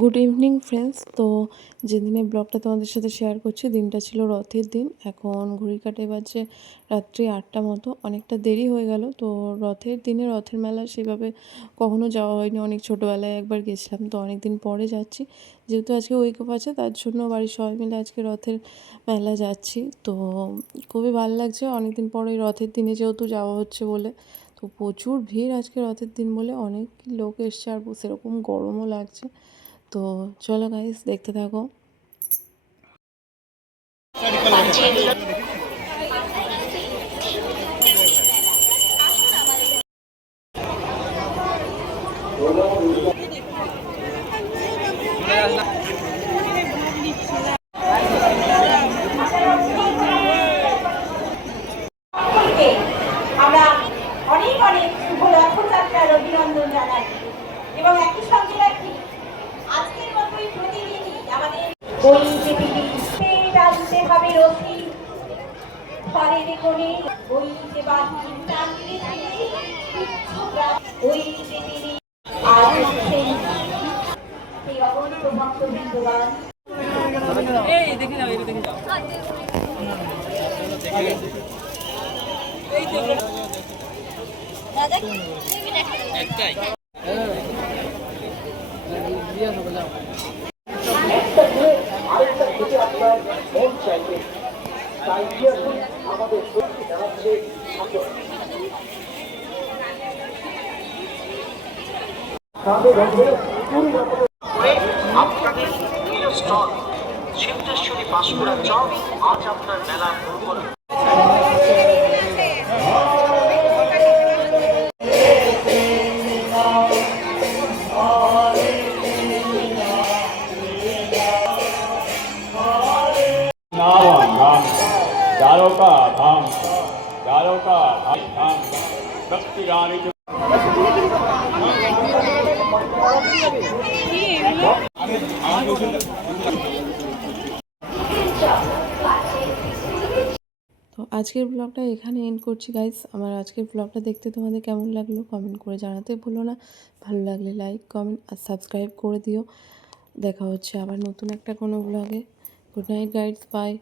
Good evening friends. তো যেদিনের ব্লগটা তোমাদের সাথে শেয়ার করছি, দিনটা ছিল রথের দিন। এখন ঘড়ির কাঁটায় বাজছে রাত্রি 8টা মতো, অনেকটা দেরি হয়ে গেল। তো রথের দিনে রথের মেলা সেভাবে কখনো যাওয়া হয়নি, অনেক ছোটোবেলায় একবার গেছিলাম, তো অনেক দিন পরে যাচ্ছি। যেহেতু আজকে উইক অফ আছে, তার জন্য বাড়ির সবাই মিলে আজকে রথের মেলা যাচ্ছি। তো খুবই ভালো লাগছে, অনেক দিন পরে রথের দিনে যেহেতু যাওয়া হচ্ছে বলে। তো প্রচুর ভিড় আজকে রথের দিন বলে, অনেক লোক এসছে, আর সেরকম গরমও লাগছে। তো চলো গাইস, দেখতে থাকো। আমরা অনেক অনেক শুভ রথযাত্রার অভিনন্দন জানাই এবং একই সঙ্গে রাখি আজকের মতোই প্রতিদিনই আমাদের ওই যে দিদিতে টানতে হবে রথি পরের কোণে ওই যে বাঁধি টানতে ওই যে দিদি আজ সেই অগণিত ভক্তবৃন্দগান এই দেখে যাও, এটা দেখে যাও। একটাই আপনাদের প্রিয় স্টল সিদ্ধেশ্বরী বাঁশকুড়া চক আজ আপনার মেলা ভ্রমণ। द्वारका धाम भक्ति रानी তো আজকের ব্লগটা এখানে এন্ড করছি গাইস। আমার আজকের ব্লগটা দেখতে তোমাদের কেমন লাগলো কমেন্ট করে জানাতে ভুলো না। ভালো লাগলে লাইক, কমেন্ট আর সাবস্ক্রাইব করে দিও। দেখা হচ্ছে আবার নতুন একটা কোনো ব্লগে। Good night guys, by.